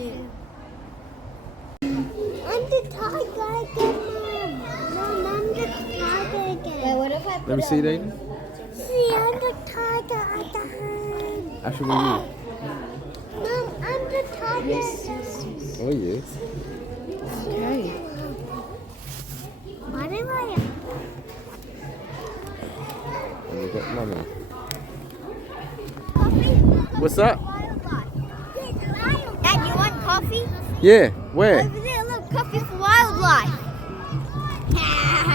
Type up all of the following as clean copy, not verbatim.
I'm the tiger again, Mom. Mom, I'm the tiger again. Wait, what if I put Let me see it, Aiden. See, I'm the tiger again. Ashley, what are you? Mom, I'm the tiger again. Oh, yes. Okay. What am I? And we got Mummy. Coffee? What's that? Dad, you want coffee? Yeah, where? Over there, look, coffee for wildlife. Dad,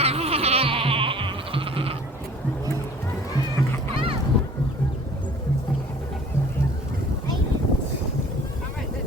like this.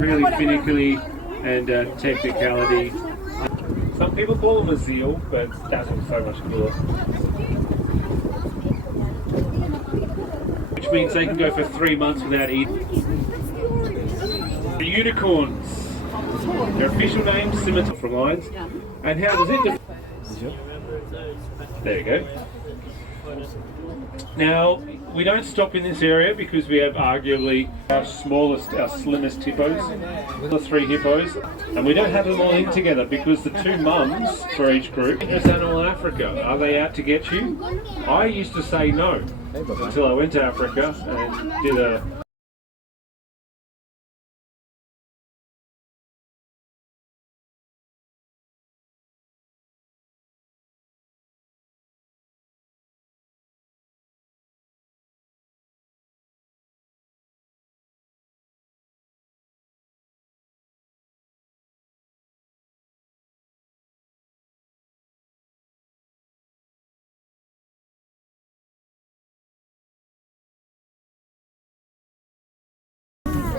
Really finicky and technicality. Some people call them a zeal, but that's so much cooler. Which means they can go for 3 months without eating. The unicorns. Their official name, scimitar from lions. And how does it? There you go. Now, we don't stop in this area because we have arguably our slimmest hippos, the 3 hippos, and we don't have them all in together because the 2 mums for each group. Is animal Africa? Are they out to get you? I used to say no until I went to Africa and did a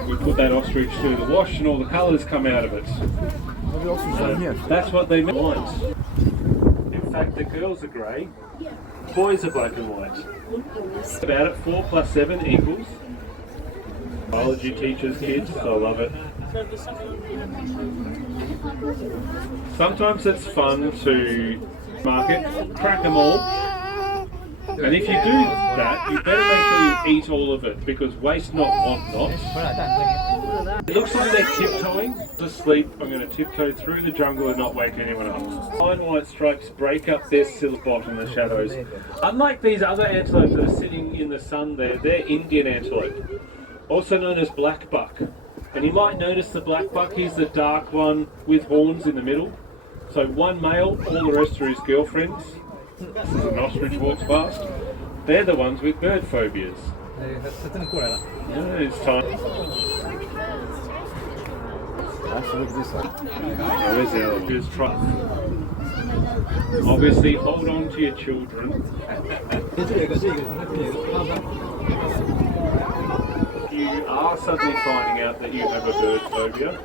we put that ostrich through the wash and all the colours come out of it. That's what they want. In fact, the girls are grey, boys are black and white. About it, 4 + 7 equals. Biology teachers, kids, so I love it. Sometimes it's fun to market, crack them all. And if you do that, you better make sure you eat all of it, because waste not, want not. It looks like they're tiptoeing to sleep. I'm going to tiptoe through the jungle and not wake anyone up. Fine white stripes break up their silk bottom in the shadows. Unlike these other antelopes that are sitting in the sun there, they're Indian antelope, also known as black buck. And you might notice the black buck is the dark one with horns in the middle. So one male, all the rest are his girlfriends. As an ostrich walks past, they're the ones with bird phobias. Yeah, it's time. Where's the other one? Just try. Obviously, hold on to your children. You are suddenly finding out that you have a bird phobia,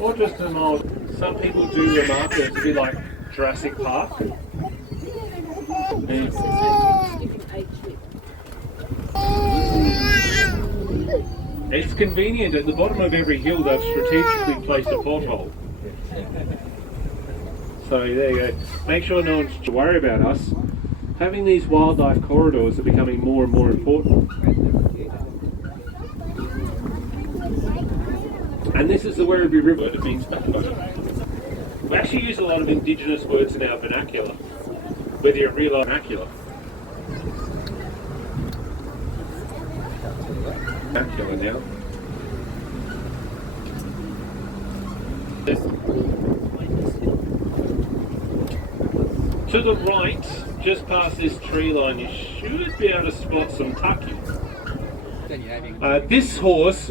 or just a mild. Some people do remark that it's a bit like Jurassic Park. It's convenient, at the bottom of every hill they've strategically placed a pothole. So there you go. Make sure no one's to worry about us. Having these wildlife corridors are becoming more and more important. And this is the Werribee River, it means backbone. We actually use a lot of indigenous words in our vernacular, whether you're real or vernacular. Vernacular now. To the right, just past this tree line, you should be able to spot some tucky. This horse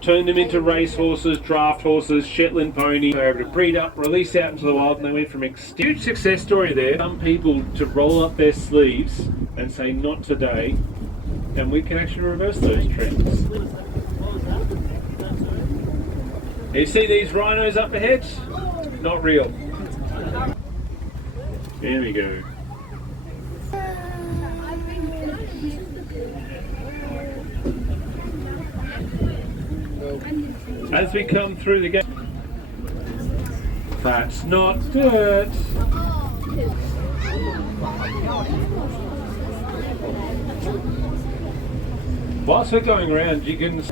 turned them into race horses, draft horses, Shetland pony. They were able to breed up, release out into the wild, and they went from a huge success story there. Some people to roll up their sleeves and say, not today, and we can actually reverse those trends. You see these rhinos up ahead? Not real. There we go. As we come through the gate, that's not dirt. Whilst we're going around, you can. It's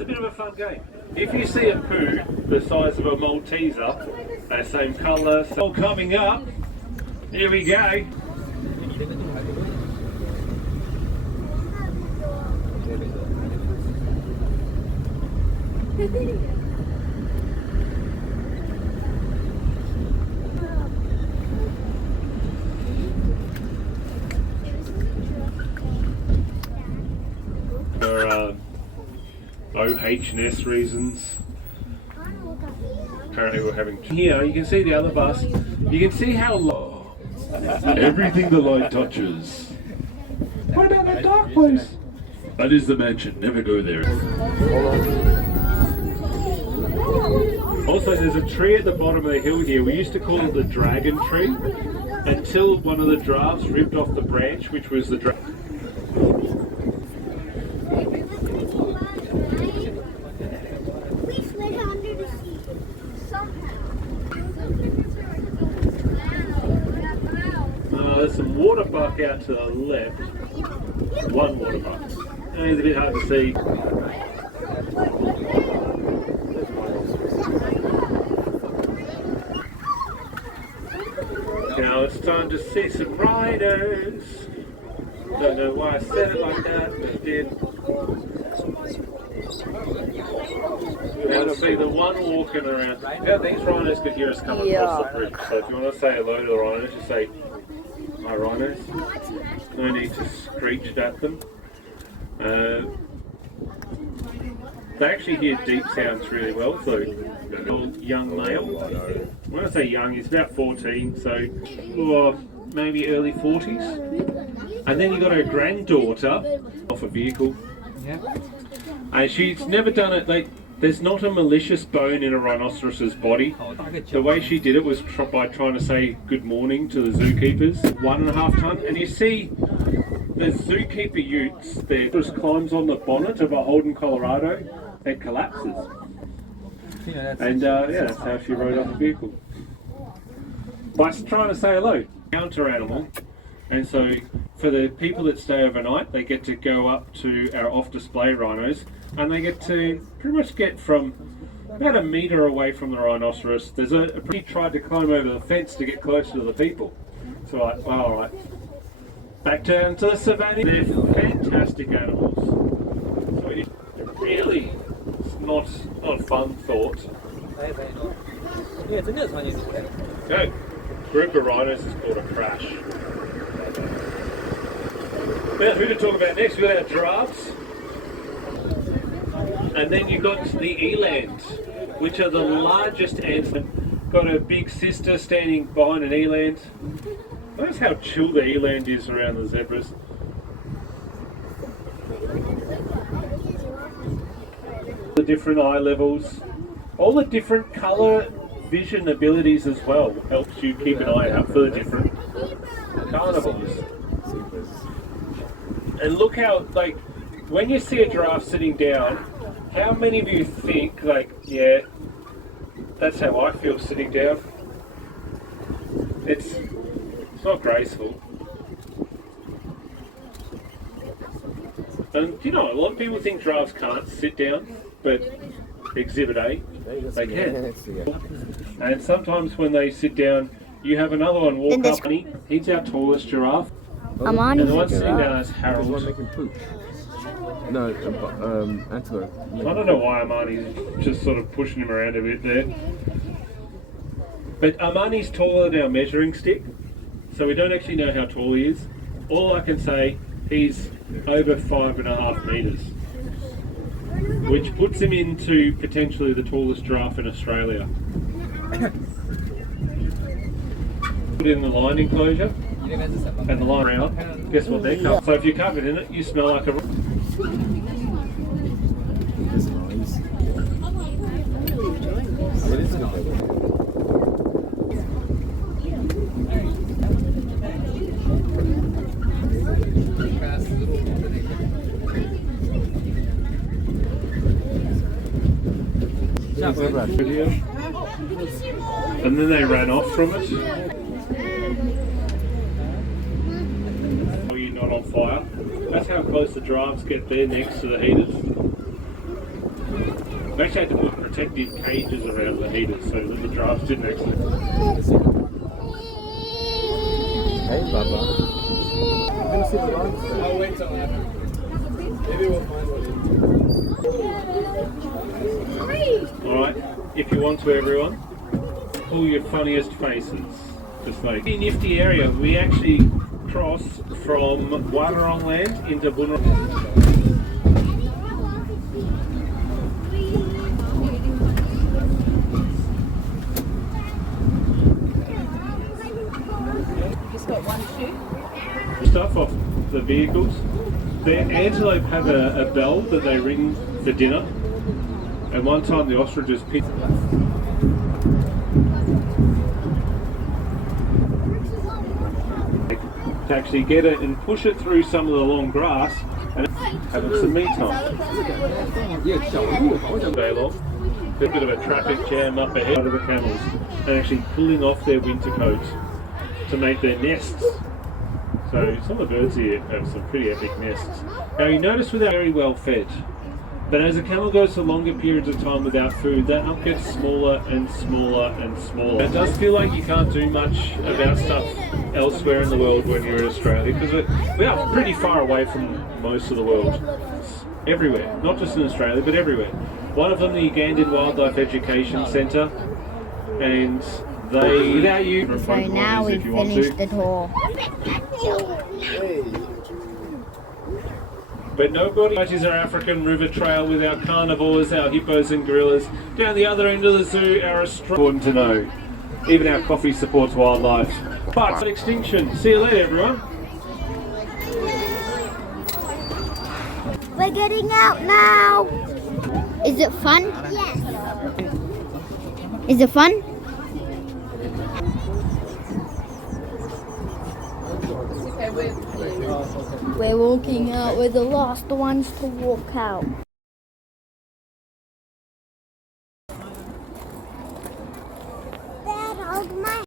a bit of a fun game. If you see a poo the size of a Malteser, same colour, so coming up, here we go. For OH&S reasons. Apparently we're having... Here, you can see the other bus. You can see how low... Everything the light touches. What about that dark place? That is the mansion. Never go there. Also, there's a tree at the bottom of the hill here. We used to call it the dragon tree, until one of the giraffes ripped off the branch, which was the dragon. There's some water buck out to the left. One water buck. It's a bit hard to see. Now it's time to see some rhinos. Don't know why I said it like that, but it did. Now see the one walking around. Yeah, these rhinos could hear us coming across the bridge. So if you want to say hello to the rhinos, just say, hi rhinos. No need to screech at them. They actually hear deep sounds really well, so young male. When I say young, he's about 14, so maybe early 40s. And then you got her granddaughter off a vehicle. And she's never done it. There's not a malicious bone in a rhinoceros's body. The way she did it was by trying to say good morning to the zookeepers. 1.5 ton. And you see the zookeeper utes there just climbs on the bonnet of a Holden Colorado and collapses. And yeah, that's how she rode off the vehicle. By trying to say hello. Counter animal. And so for the people that stay overnight, they get to go up to our off-display rhinos, and they get to pretty much get from about a metre away from the rhinoceros. There's he tried to climb over the fence to get closer to the people. So like, well, all right. Back down to the savannah. They're fantastic animals. So it really is not a fun thought. Okay. Group of rhinos is called a crash. Now, who to talk about next? We've got our giraffes. And then you've got the elands, which are the largest ants. Got a big sister standing behind an eland. Notice how chill the eland is around the zebras. The different eye levels, all the different colour vision abilities as well helps you keep an eye out for the different carnivores. And look how, like, when you see a giraffe sitting down, how many of you think, like, yeah, that's how I feel sitting down? It's not graceful. And you know, a lot of people think giraffes can't sit down, but Exhibit A, they can. And sometimes when they sit down, you have another one walk up. He's our tallest giraffe. And the one sitting down is Harold. No, antelope. I don't know why Armani's just sort of pushing him around a bit there. But Armani's taller than our measuring stick, so we don't actually know how tall he is. All I can say, he's over 5.5 metres, which puts him into potentially the tallest giraffe in Australia. Put in the line enclosure and the line around. Guess what they're covered. So if you're covered in it, you smell like a... Video. And then they ran off from it. Are you not on fire? That's how close the giraffes get there next to the heaters. They actually had to put protective cages around the heaters so that the giraffes didn't actually. Hey, Bubba. I'll wait till after. Maybe we'll find one. Alright, if you want to, everyone, pull your funniest faces. Just like in a nifty area, we actually cross from Wadarong land into Bunurong. Just got one shoe. Stuff off the vehicles. The antelope have a bell that they ring for dinner. And one time the ostriches picked to actually get it and push it through some of the long grass and having some meat time. Day long. A bit of a traffic jam up ahead of the camels and actually pulling off their winter coats to make their nests. So some of the birds here have some pretty epic nests. Now you notice they're very well fed. But as a camel goes for longer periods of time without food, that hump gets smaller and smaller and smaller. It does feel like you can't do much about stuff elsewhere in the world when you're in Australia, because we are pretty far away from most of the world. Everywhere, not just in Australia, but everywhere. One of them, the Ugandan Wildlife Education Centre, and they, without you, So now we've finished the tour. But nobody matches our African river trail with our carnivores, our hippos and gorillas. Down the other end of the zoo, our important to know. Even our coffee supports wildlife. But extinction. See you later, everyone. We're getting out now. Is it fun? Yes. Is it fun? Okay, we're We're walking out. We're the last ones to walk out. Dad, hold my.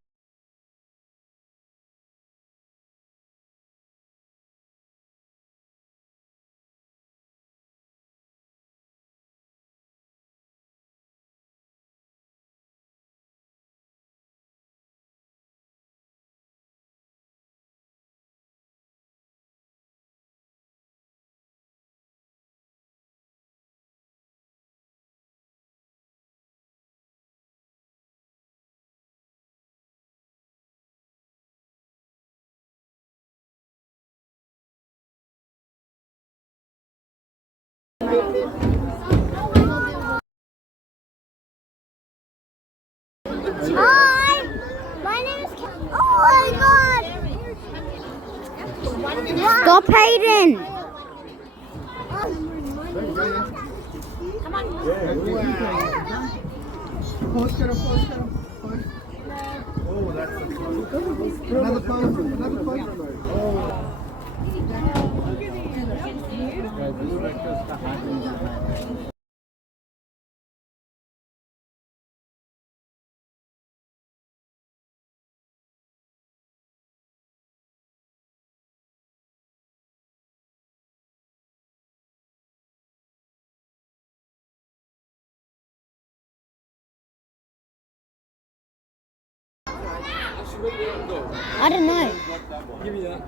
Hi, my name is. Oh my God! Stop, Hayden. Come on. Pose, get him, pose, get him. Pose. Oh, that's a pose. Another pose, another pose. Oh. I don't know. Give me that.